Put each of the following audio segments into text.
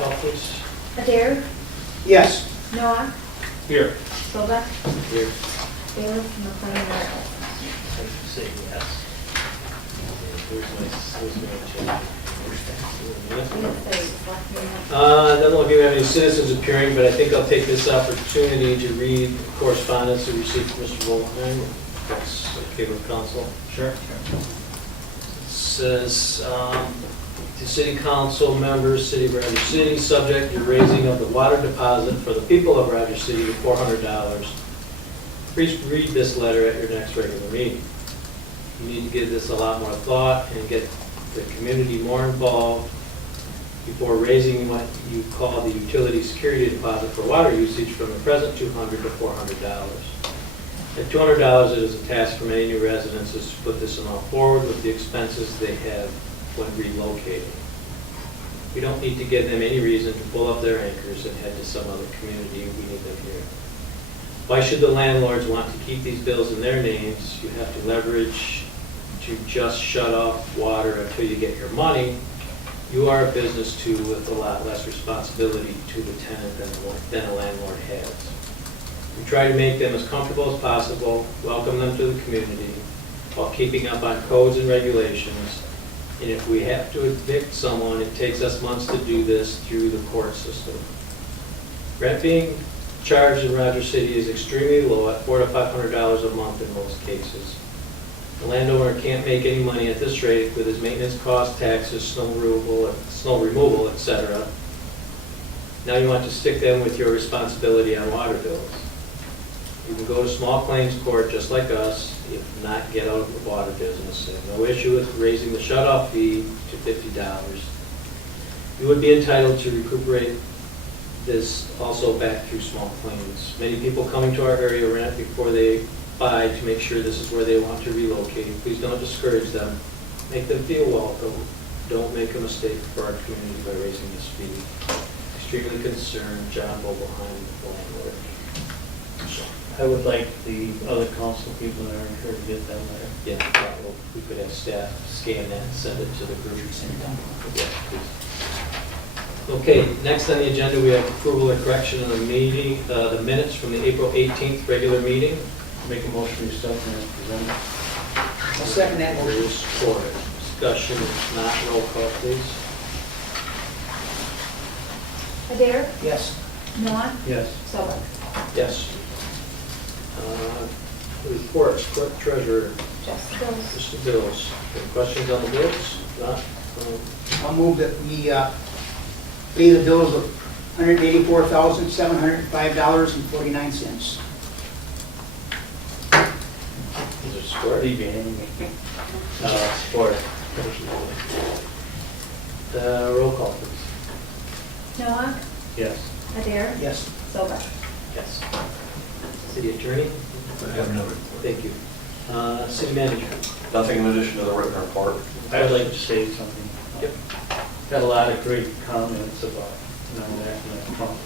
call, please. Adair, Yes. Noah, Here. Philbeck, Here. Bailiff, McLean, and Earl. Say yes. Where's my change? We have to select me. I don't know if you have any citizens appearing, but I think I'll take this opportunity to read correspondence we received from Mr. Volkheim. If that's okay with council. Sure. It says, to city council members, city of Rogers City, subject to raising of the water deposit for the people of Rogers City to $400. Please read this letter at your next regular meeting. You need to give this a lot more thought and get the community more involved before raising what you call the utility security deposit for water usage from the present $200 to $400. At $200, it is a task for many new residences to put this amount forward with the expenses they have when relocating. We don't need to give them any reason to pull up their anchors and head to some other community. We need them here. Why should the landlords want to keep these bills in their names? You have to leverage to just shut off water until you get your money. You are a business too with a lot less responsibility to the tenant than a landlord has. We try to make them as comfortable as possible, welcome them to the community while keeping up on codes and regulations. And if we have to evict someone, it takes us months to do this through the court system. Rent being charged in Rogers City is extremely low at $400 to $500 a month in most cases. The landowner can't make any money at this rate with his maintenance costs, taxes, snow removal, etc. Now you want to stick them with your responsibility on water bills. You can go to small claims court just like us, if not get out of the water business. And no issue with raising the shut-off fee to $50. You would be entitled to recuperate this also back through small claims. Many people coming to our area rent before they buy to make sure this is where they want to relocate. Please don't discourage them. Make them feel welcome. Don't make a mistake for our community by raising this fee. Extremely concerned, John Vogelheim, landlord. I would like the other council people that are here to get that letter. Yeah, we could have staff scan that and send it to the group. Yeah, please. Okay, next on the agenda, we have approval and correction of the meeting, the minutes from the April 18th regular meeting. Make a motion to accept them as presented. I'll second that There motion. is support. Discussion, if not, roll call, please. Adair, Yes. Noah, Yes. Philbeck. Yes. Reports, clerk treasurer, Just those. Mr. Bills. Any questions on the bills? If not, I'll move that we pay the bills of $184,705.49. is there support? Leave your hand. Support. Roll call, please. Noah, Yes. Adair, Yes. Philbeck. Yes. City attorney? I have no report. Thank you. City manager? Nothing in addition to the written report. I would like to say something. Yep. Got a lot of great comments about, that front.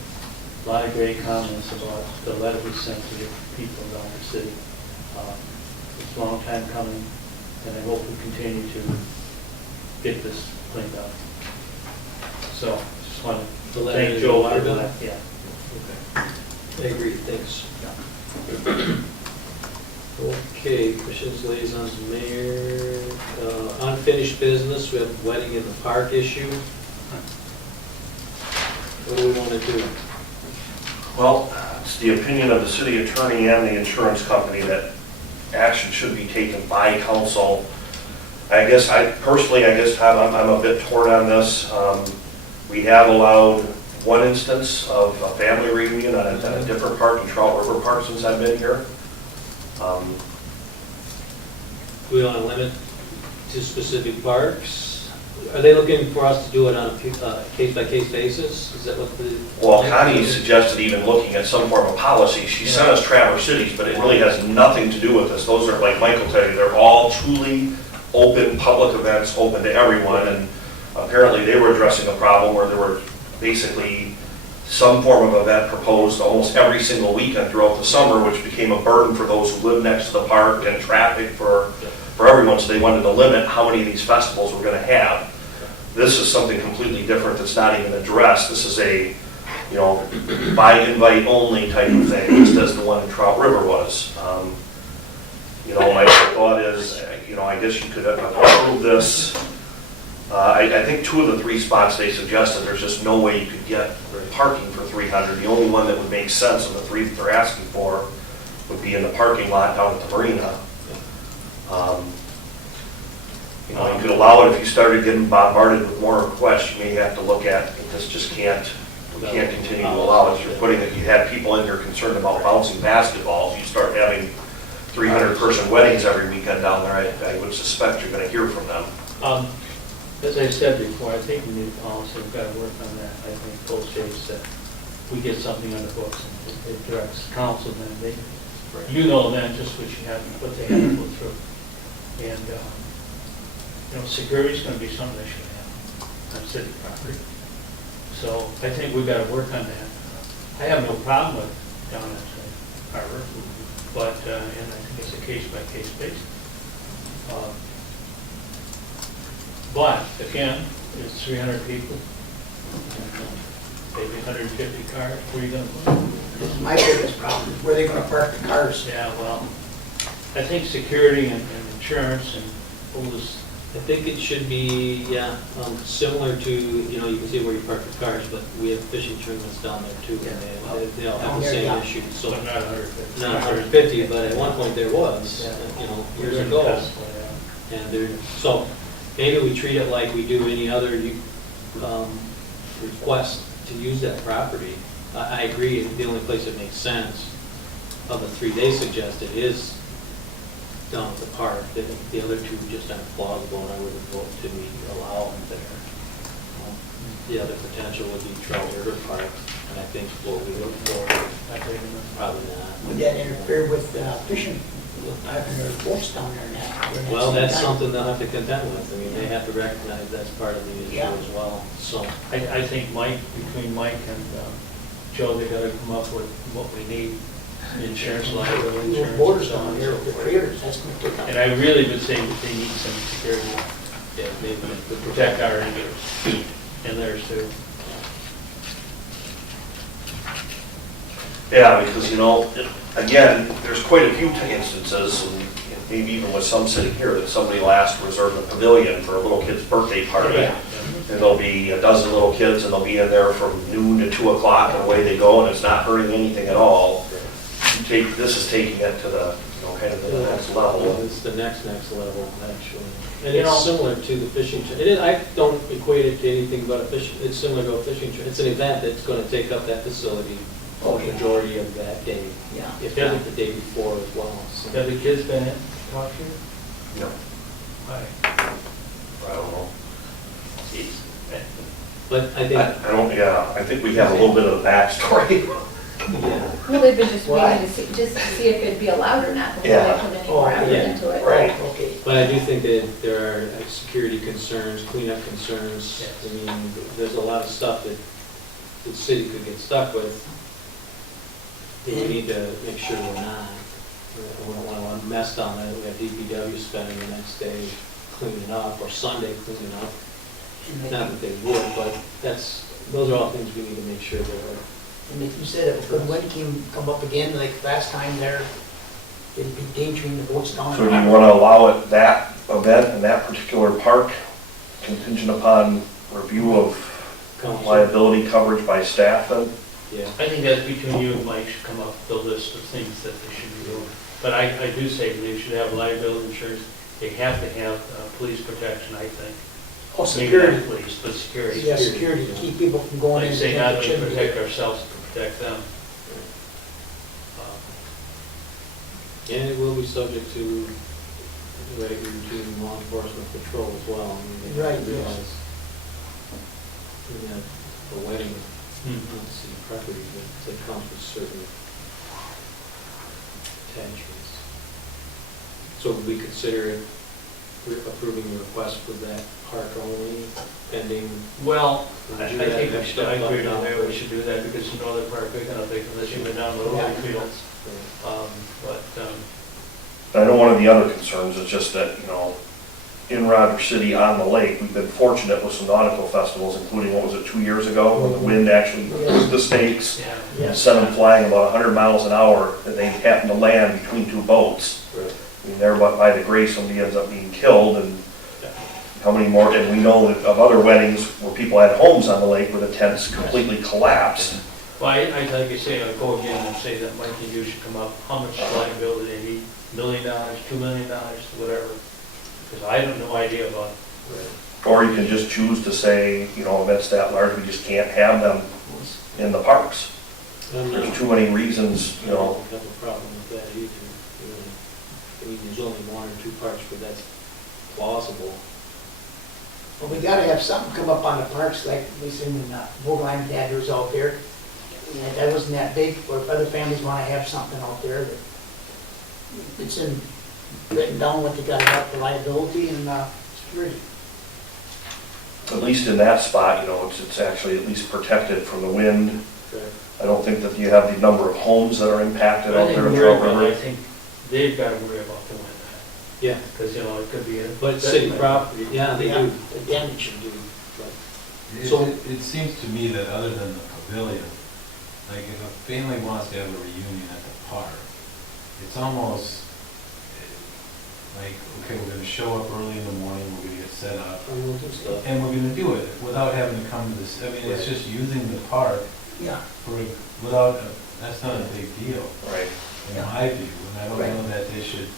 A lot of great comments about the letter we sent to the people of Rogers City. It's a long time coming, and I hope we continue to get this cleaned up. So, just want The to letter thank to Joe the water for bill? that. Yeah. I agree, thanks. Okay, commissions, liaisons, mayor, unfinished business, we have wedding in the park issue. What do we want to do? Well, it's the opinion of the city attorney and the insurance company that action should be taken by council. I guess Todd, I'm a bit torn on this. We have allowed one instance of a family reunion at a different park in Trout River Park since I've been here. Do we want to limit to specific parks? Are they looking for us to do it on a case-by-case basis? Is that what the... Well, Connie suggested even looking at some form of policy. She sent us Traverse Cities, but it really has nothing to do with this. Those are, like Michael tell you, they're all truly open public events, open to everyone. And apparently they were addressing a problem where there were basically some form of event proposed almost every single weekend throughout the summer, which became a burden for those who live next to the park and traffic for everyone. So they wanted to limit how many of these festivals we're going to have. This is something completely different that's not even addressed. This is a, by invite only type of thing, just as the one in Trout River was. My thought is, I guess you could approve this. I think 2 of the 3 spots they suggested, there's just no way you could get parking for 300. The only one that would make sense of the 3 that they're asking for would be in the parking lot down at the marina. You could allow it if you started getting bombarded with more requests, you may have to look at, this just can't, we can't continue to allow it. If you're putting it, you have people in here concerned about bouncing basketballs, you start having 300-person weddings every weekend down there, I would suspect you're gonna hear from them. As I said before, I think we need a policy, we've got to work on that. I think both states that we get something on the books and it directs council, then they, then just what they have to go through. And, security's going to be something they should have on city property. So I think we've got to work on that. I have no problem with down at Harbor, but, and I think it's a case-by-case basis. But, again, it's 300 people, maybe 150 cars, where are you going to put them? This is my biggest problem, where they gonna park the cars? Yeah, well, I think security and insurance and all this, I think it should be, similar to, you can see where you park the cars, but we have fishing tournaments down there too, and they all have the same issues, so. so not 150. Not 150, but at one point there was, years ago. And so maybe we treat it like we do any other request to use that property. I agree, the only place that makes sense of the 3 they suggested is down at the park. The other 2 just aren't plausible, and I wouldn't vote to allow them there. The other potential would be Trout River Park, and I think what we look for, probably not. Would that interfere with fishing, having their boats down there and that? Well, that's something they'll have to contend with. I mean, they have to recognize that's part of the issue Yeah. as well, so. I think between Mike and Joe, they gotta come up with what we need, insurance, liability Little insurance. borders and so on down and here so with the forth. trailers, that's gonna take up. And I really would say that they need some security Yeah, maybe to protect our interests and theirs too. Yeah, because, again, there's quite a few instances, and maybe even with some sitting here, that somebody will ask to reserve a pavilion for a little kid's birthday party. Yeah. And there'll be a dozen little kids, and they'll be in there from noon to 2 o'clock, and away they go, and it's not hurting anything at all. This is taking it to the, kind of the next level. It's the next level, actually. And You know- it's similar to the fishing, I don't equate it to anything but a fishing, it's similar to a fishing, it's an event that's gonna take up that facility the Okay. majority of that day, Yeah. if not the day before as well. so. Have the kids been in, talk to you? No, Why? I don't know. But I think, I think we have a little bit of the backstory. yeah, Well, they've been just Why? waiting to see if it'd be allowed or not before Yeah. they put any more effort yeah. into it. Right, okay. but I do think that there are security concerns, cleanup concerns. Yes. I mean, there's a lot of stuff that the city could get stuck with. that we need to make sure we're not. We don't want to mess down there. We have DPW spending the next day cleaning up, or Sunday cleaning up. And Not that they would, but those are all things we need to make sure that are. And if you said if a good wind come up again, like last time there, it'd be endangering the boats down. So do you want to allow it, that event in that particular park, contingent upon review of liability coverage by staff then? Yeah. I think that's between you and Mike, should come up with a list of things that they should be doing. But I do say they should have liability insurance, they have to have police protection, I think. Oh, Maybe security. not police, but security. Yeah, security to keep people from going Like in. say, and not the only chimney. protect ourselves, but protect them. And it will be subject to regular routine law enforcement patrol as well. I mean, they Right, have to yes. realize we have a wedding on city property that comes with certain attachments. So would we consider approving the request for that park only pending? Well, I Do think that we next should, I step agree up with now. that, we should do that, because you know the park, we're gonna take, unless you've been down the road, Yeah. fields. Right. But, I know one of the other concerns is just that, in Rogers City on the lake. We've been fortunate with some nautical festivals, including, what was it, 2 years ago, when the wind actually pushed the stakes Yeah. and Yes. sent them flying about 100 miles an hour, and they happened to land between two boats. Right. I mean, there by the grace, somebody ends up being killed, and how many more, and we know that of other weddings where people had homes on the lake where the tents completely collapsed. Well, I like you say, I'd go again and say that Mike and you should come up, how much liability they need, $1 million, $2 million, whatever. Because I have no idea about it. Or you can just choose to say, you know, events that large, we just can't have them in the parks. There's too many reasons, I you know. don't have a problem with that either. Really. I mean, there's only 1 or 2 parks where that's plausible. Well, we gotta have something come up on the parks, like we seen when Vogline had theirs out there. Yeah, that wasn't that big, or if other families wanna have something out there, that it's in, written down what they gotta have for liability, and, it's pretty. At least in that spot, you know, it's actually at least protected from the wind. Correct. I don't think that you have the number of homes that are impacted I out think there in worry Trout about it, I River. think they've got to worry about doing that. Yeah, Because, you know, it could be a. but it's city property, yeah, they do. The damage. They do, but It, it seems to me that other than the pavilion, like if a family wants to have a reunion at the park, it's almost like, okay, we're gonna show up early in the morning, we're gonna get set up, I'm looking stuff. and we're gonna do it without having to come to this, I mean, it's Right. just using the park Yeah, for, without, that's not a big deal, Right. in my view, and I don't know that they should,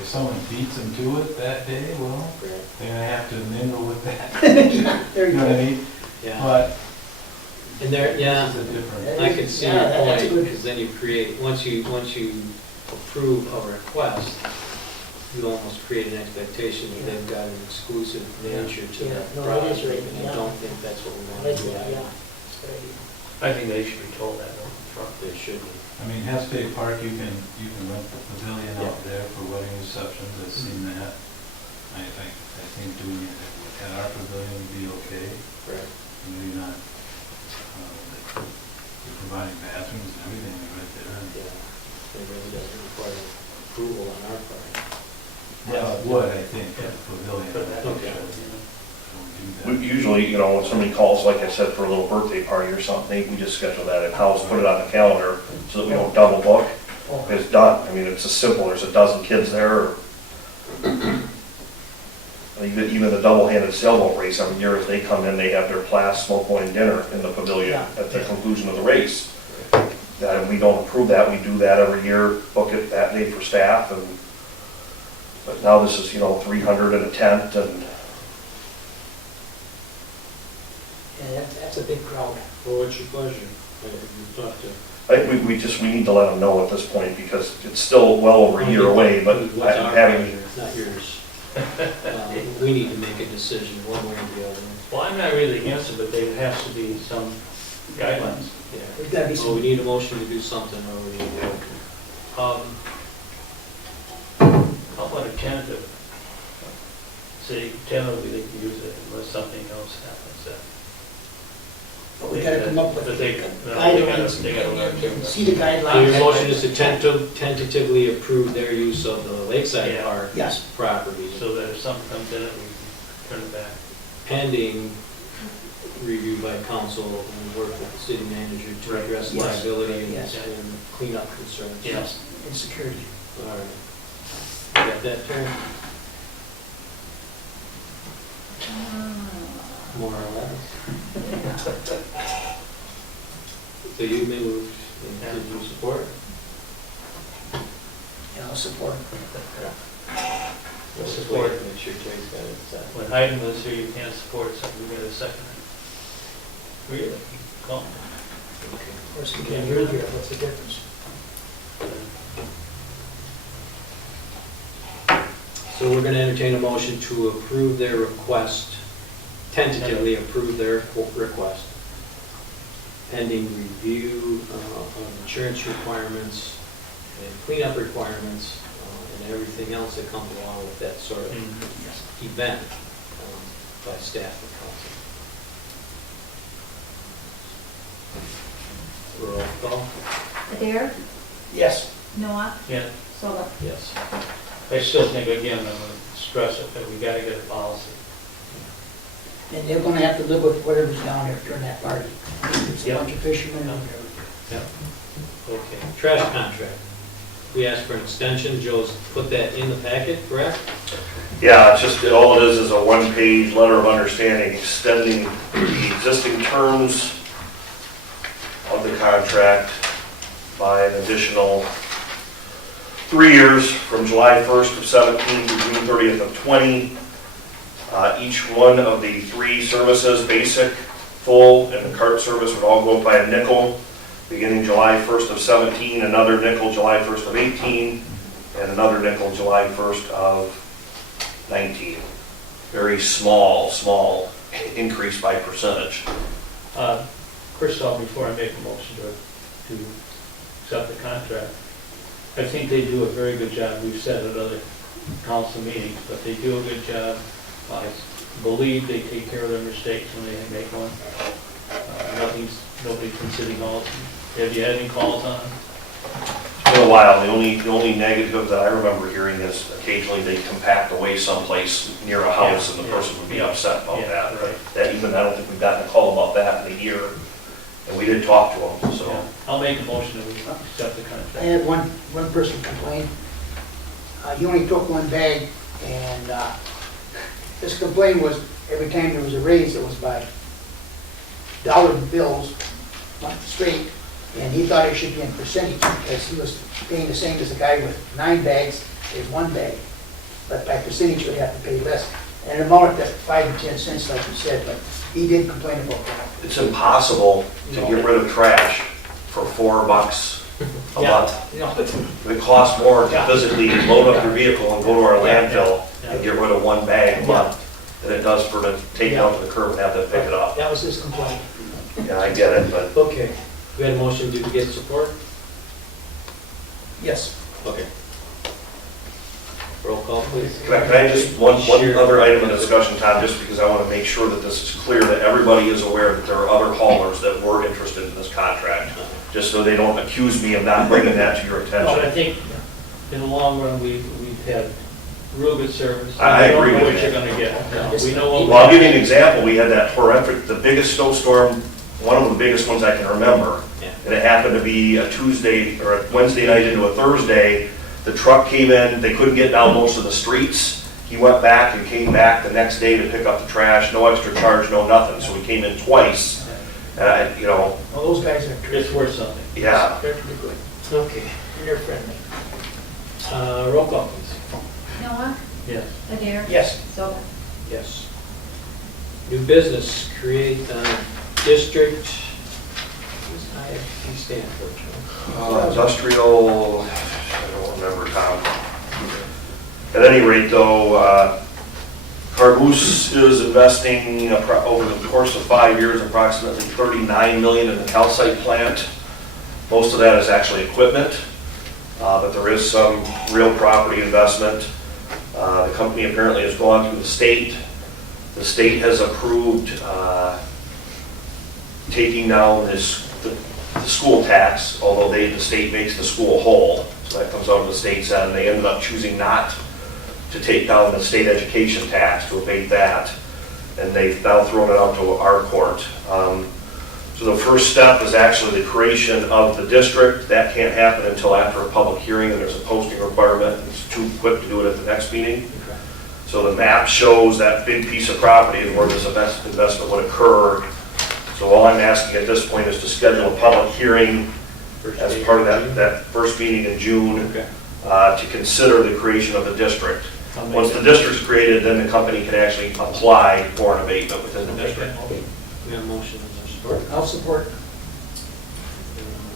if someone beats them to it that day, well, Correct. they're gonna have to mingle with that, there you you know what I go. mean? Yeah, But and there, yeah, this is a different. I can see Yeah, your that's point, good. because then you create, once you approve a request, you almost create an expectation that they've got an exclusive nature to Yeah, that no, that is project, right, and I yeah. don't think that's what we want Like to do. that, yeah. It's a good idea. I think they should be told that up front. They should be. I mean, Hess Bay Park, you can rent the pavilion out there for wedding receptions, I've seen that. I think doing it at our pavilion would be okay, Correct. maybe not, you're providing bathrooms and everything right there. Yeah, it really doesn't require approval on our part. Well, it would, I think, at the pavilion. But that, Okay. We'll do We that. usually, you know, when somebody calls, like I said, for a little birthday party or something, we just schedule that in-house, put it on the calendar so that we don't double book. Oh, It's done. I mean, it's as simple, there's a dozen kids there, or even the double-handed sailboat race every year, as they come in, they have their class smoke wine dinner in the pavilion Yeah. at the conclusion of the race. And we don't approve that, we do that every year, book it that day for staff, and, but now this is, you know, 300 in a tent, and Yeah, that's a big crowd. Well, what's your pleasure? You talked to. I think we need to let them know at this point, because it's still well over a year away, but What's our having, pleasure, not yours. We need to make a decision one way or the other. Well, I'm not really against it, but there has to be some guidelines. Yeah. There's gotta be So we some, need a motion to do something, or we need to. How about a tentative? Say tentatively they can use it unless something else happens that. but we gotta come up with But they guidelines, they gotta learn and to. see the So guidelines. your motion is to tentatively approve their use of the Lakeside Yeah. Park Yes. property, So that if something comes in it, we can turn it back. pending review by council and work with the city manager to Right. address Yes. liability and Yes. and clean up concerns. Yes. And security. All right. You got that, Terry? More or less. So you moved, and did you support? Yeah, I'll support. We'll Support. Make sure Terry's got it set. When Hayden was here, you can't support something, we got a second. Really? Come on. Of course, we can't hear here, what's the difference? So we're gonna entertain a motion to approve their request, tentatively approve their request, pending review of insurance requirements and cleanup requirements and everything else that comes along with that sort of Mhm. event by staff and council. Roll call? Adair, Yes. Noah, Yeah, Solot. Yes. I still think, again, stress it, that we gotta get a policy. And they're gonna have to live with whatever's down there during that party. There's a Yep. bunch of fishermen and everything. Okay, trash contract. We asked for an extension, Joe's put that in the packet, correct? Yeah, it's just, all it is a one-page letter of understanding extending the existing terms of the contract by an additional 3 years from July 1st of 17 to June 30th of 20. Each one of the three services, basic, full, and the cart service would all go up by a nickel, beginning July 1st of 17, another nickel July 1st of 18, and another nickel July 1st of 19. Very small increase by percentage. First off, before I make a motion to accept the contract, I think they do a very good job. We've said at other council meetings, but they do a good job. I believe they take care of their mistakes when they make one. Nobody's been sitting calls. Have you had any calls on them? It's been a while. The only negative that I remember hearing is occasionally they compact away someplace near a house and the person would be upset about Yeah, that. right. That even, I don't think we've gotten a call about that in a year. And we did talk to them, so. Yeah. I'll make a motion that we accept the I contract. had one person complain. He only took one bag, and his complaint was every time there was a raise, it was by dollar bills, month straight, and he thought it should be in percentage because he was paying the same as the guy with 9 bags, is 1 bag, but by percentage would have to pay less. And it amounted to 5 and 10 cents, like you said, but he did complain about that. It's impossible to get rid of trash for $4 a month. It costs more to physically load up your vehicle and go to our landfill and get rid of 1 bag a month than it does for to take it out to the curb and have them pick it up. That was his complaint. Yeah, I get it, but Okay, we had a motion, did we get support? Yes. Okay. Roll call, please. can I just, one Sure. other item of discussion, Tom, just because I want to make sure that this is clear, that everybody is aware that there are other haulers that were interested in this contract, just so they don't accuse me of not bringing that to your But I attention. think in the long run, we've had real good service. I agree We don't know with what you. you're gonna get. We know what. Well, I'll give you an example. We had that horrific, the biggest snowstorm, one of the biggest ones I can remember. Yeah. And it happened to be a Tuesday or a Wednesday night into a Thursday. The truck came in, they couldn't get down most of the streets. He went back and came back the next day to pick up the trash, no extra charge, no nothing. So he came in twice. And Well, those guys are It's terrific. worth something. yeah. They're pretty good, Okay, and they're friendly. roll call, please. Noah, Yes. Adair. Yes. Stover. Yes. New business, create district, what does IFP stand for, Joe? Industrial, I don't remember, Tom. At any rate, though, Carboose is investing over the course of 5 years approximately $39 million in the calcite plant. Most of that is actually equipment, but there is some real property investment. The company apparently has gone through the state. The state has approved taking down the school tax, although the state makes the school whole. So that comes out of the state's end. They ended up choosing not to take down the state education tax, to abate that. And they've now thrown it out to our court. So the first step is actually the creation of the district. That can't happen until after a public hearing, and there's a posting requirement. It's too quick to do it at the next meeting. So the map shows that big piece of property and where this investment would occur. So all I'm asking at this point is to schedule a public hearing as part of that first meeting in June Okay. to consider the creation of the district. I'll make Once that- the district's created, then the company can actually apply for an abatement within the I'll make district. that motion. We have a motion and support. I'll support.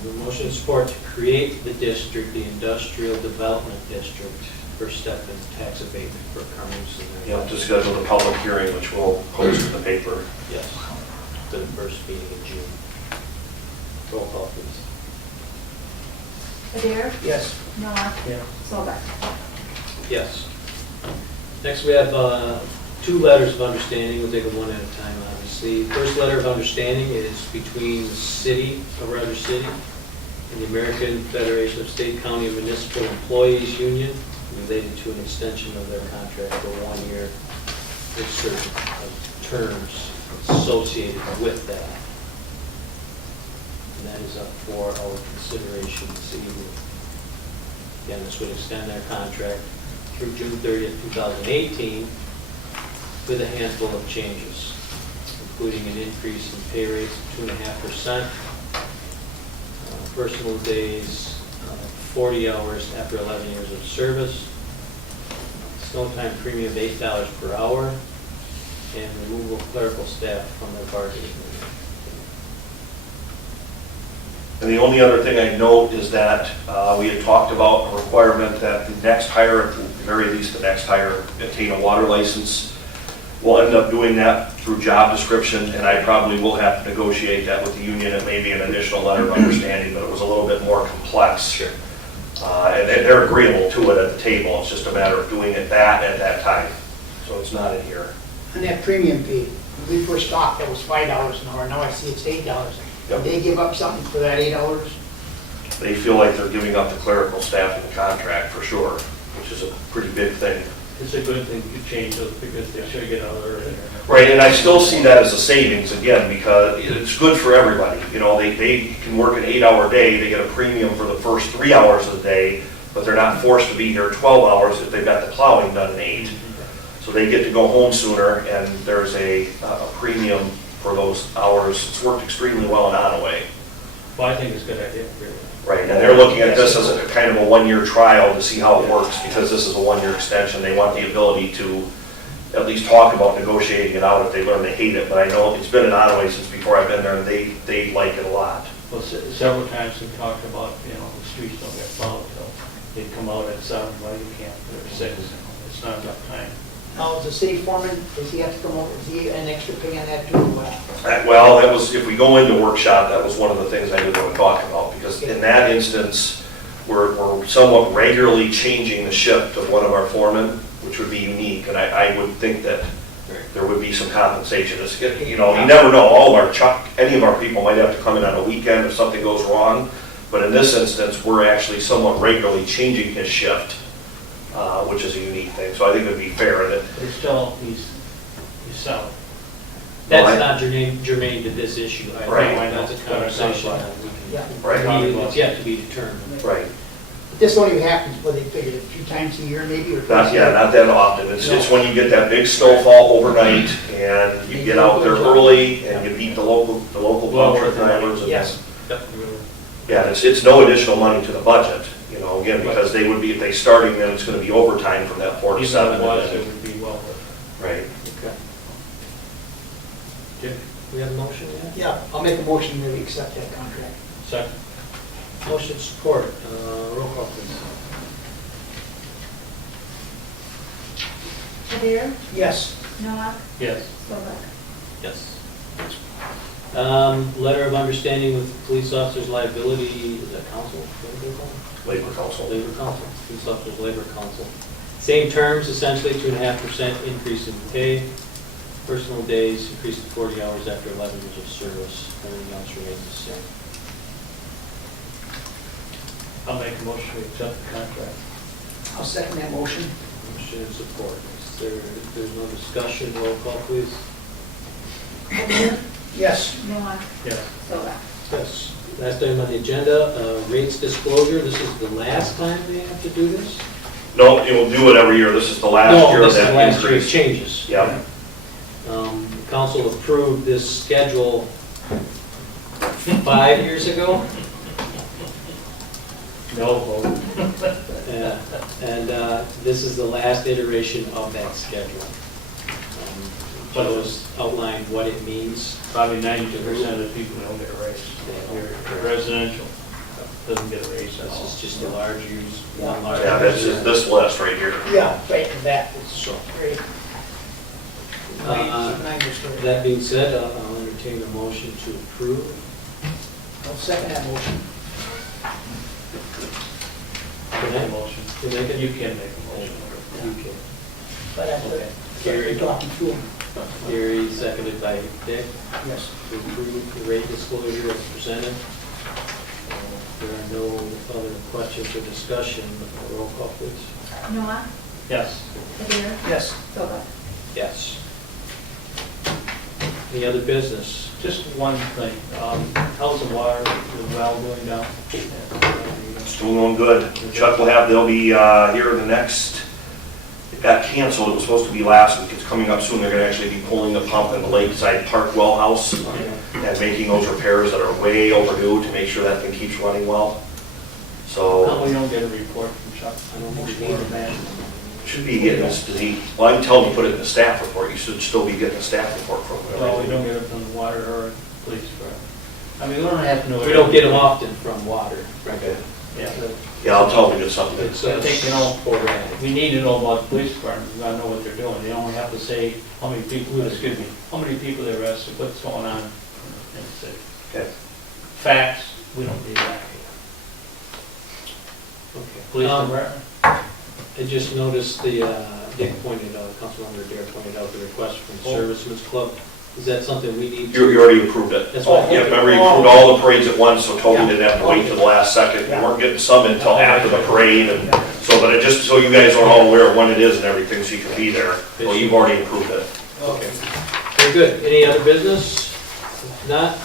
The motion and support to create the district, the industrial development district, first step in tax abatement for Carmoose. You know, to schedule the public hearing, which we'll post in the paper. Yes, to the first meeting in June. Roll call, please. Adair. Yes. Noah. Yeah. Stover. Yes. Next, we have 2 letters of understanding. We'll take them one at a time, obviously. First letter of understanding is between the City of Rogers City and the American Federation of State, County, and Municipal Employees Union, related to an extension of their contract for 1 year with certain terms associated with that. And that is up for our consideration this evening. Again, this would extend their contract through June 30th, 2018, with a handful of changes, including an increase in pay rates of 2.5%, personal days, 40 hours after 11 years of service, snow time premium of $8 per hour, and removal of clerical staff from their bargaining unit. And the only other thing I note is that we had talked about a requirement that the next hire, at the very least the next hire, obtain a water license. We'll end up doing that through job description, and I probably will have to negotiate that with the union. It may be an additional letter of understanding, but it was a little bit more complex. Sure. And they're agreeable to it at the table. It's just a matter of doing it at that time. So it's not in here. And that premium fee, when we first talked, that was $5 an hour, now I see it's $8. Yep. Did they give up something for that $8? They feel like they're giving up the clerical staff in the contract for sure, which is a pretty big thing. It's a good thing to change those because they should get out earlier. Right, and I still see that as a savings again, because it's good for everybody. You know, they can work an 8-hour day, they get a premium for the first 3 hours of the day, but they're not forced to be here 12 hours if they've got the plowing done in 8. So they get to go home sooner, and there's a premium for those hours. It's worked extremely well in Onaway. Well, I think it's a good idea, really. Right, and they're looking at this as a kind of a 1-year trial to see how it works, because this is a 1-year extension. They want the ability to at least talk about negotiating it out if they learn they hate it, but I know it's been in Onaway since before I've been there, and they like it a lot. Well, several times we talked about, the streets don't get plowed till they come out at 7, well, you can't, they're 6, it's not enough time. Now, is the city foreman, does he have to come over, is he an extra pay on that too? or what? Well, that was, if we go into workshop, that was one of the things I didn't want to talk about, because in that instance, we're somewhat regularly changing the shift of one of our foremen, which would be unique, and I would think that there would be some compensation. You never know, any of our people might have to come in on a weekend if something goes wrong, but in this instance, we're actually somewhat regularly changing his shift, which is a unique thing, so I think it would be fair that. But still, he's salary. That's not germane to this issue. I Right. think that's a conversation that we Yeah. can, Right. it's yet to be determined. Right. But this only happens, what they figured, a few times a year maybe, or? Not that often. It's when you get that big snowfall overnight and you get out there early and you beat the local Well bunch worth of the money. drivers. and Yes. Yeah, it's no additional money to the budget, again, because they would be, if they starting, then it's gonna be overtime from that 4 to Even 7. if it was, it would be well worth Right. Okay. Jim, we have a motion yet? Yeah, I'll make a motion that we accept that contract. it. Second. Motion support, roll call please. Adair, Yes. Noah, Yes. Solak. Yes. Letter of understanding with police officers liability, is that council? Labor Council. Labor Council, police officers labor council. Same terms, essentially 2.5% increase in pay, personal days increase to 40 hours after 11 years of service, everything else remains the same. I'll make a motion to accept the contract. I'll second that motion. Motion and support. There's no discussion, roll call please. Adair, Yes. Noah, Yes. Solak. Yes. Last item on the agenda, rates disclosure. This is the last time they have to do this? No, you'll do it every year. This is the last year No, of this is the that last year of increase. changes. Yeah. Council approved this schedule 5 years ago. No vote. Yeah, and this is the last iteration of that schedule. But it was outlined what it means. Probably 92% of the people don't get a raise. Here, residential doesn't get a raise at This all. is just a large use, one Yeah. large. Yeah, that's just this list right here. Yeah, right in that, it's great. That being said, I'll entertain a motion to approve. I'll second that motion. Can I? Motion. Can I make it? You can make a motion. Okay. But after Okay. that, Gary. you're talking to him. Gary, seconded by Dick, Yes. to approve the rate disclosure as presented. There are no other questions or discussion, roll call please. Noah, Yes. Adair, Yes. Philip. Yes. Any other business? Just one thing, how's the water, the well going down? It's still going good. Chuck will have, they'll be here in the next, it got canceled, it was supposed to be last week, it's coming up soon. They're gonna actually be pulling the pump in the Lakeside Park well house and making those repairs that are way overdue to make sure that thing keeps running well. How So, we don't get a report from Chuck? I don't know. Need a man. should be getting this, well, I can tell him to put it in the staff report, you should still be getting a staff report from him. Well, we don't get it from the water or police department. I mean, we don't have to know. We don't get them often from water. Okay. Yeah, Yeah, I'll tell him to get something. It's, I think, you know, sporadic. we need to know about the police department, we gotta know what they're doing. They don't have to say how many people, excuse me, how many people they arrested, what's going on in the city. Okay. Facts, we don't need that here. Okay. Police Um, department? I just noticed Dick pointed out, Councilmember Dare pointed out the request from Oh. Servicemen's Club. Is that something we need You to? already approved it. That's what- Yeah, remember you approved all the parades at once, so Toby didn't have to wait till the last second. We weren't getting some until after the parade, and so, but it just, so you guys are all aware of when it is and everything, so you can be there. Well, you've already approved it. Okay. Very good. Any other business? If not,